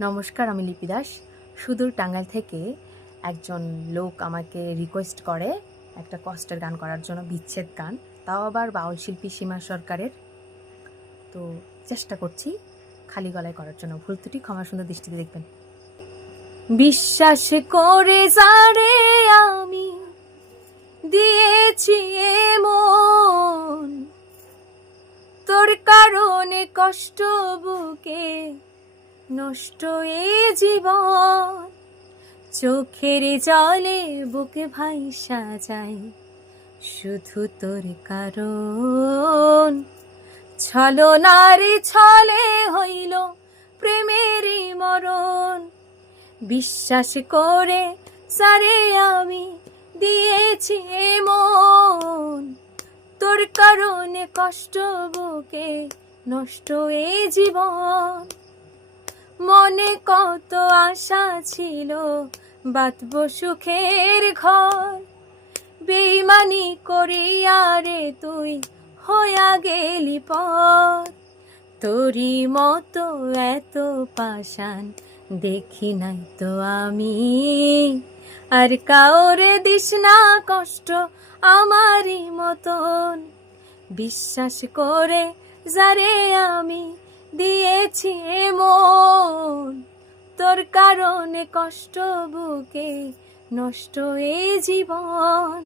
নমস্কার, আমি লিপি দাস। সুদূর টাঙ্গাইল থেকে একজন লোক আমাকে রিকোয়েস্ট করে একটা কষ্টের গান করার জন্য, বিচ্ছেদ গান, তাও আবার বাউল শিল্পী সীমা সরকারের। তো চেষ্টা করছি খালি গলায় করার জন্য, ভুল ত্রুটি ক্ষমা সুন্দর দৃষ্টিতে দেখবেন। বিশ্বাস করে যারে আমি দিয়েছি মন, তোর কারণে কষ্ট বুকে নষ্ট এ জীবন, চোখের জলে বুকে ভাইসা যায় শুধু তোর কারণ। ছলনারে ছলে হইল প্রেমেরই মরণ, বিশ্বাস করে সারে আমি দিয়েছি মন, তোর কারণে কষ্ট বুকে নষ্ট এ জীবন। মনে কত আশা ছিল বাঁধব সুখের ঘর, বেইমানি করিয়া রে তুই হইয়া গেলি পর। তোরই মতো এত পাষাণ দেখি নাই তো আমি, আর কাউরে দিস না কষ্ট আমারই মতন। বিশ্বাস করে যারে আমি দিয়েছি মন, তোর কারণে কষ্ট বুকে নষ্ট এ জীবন।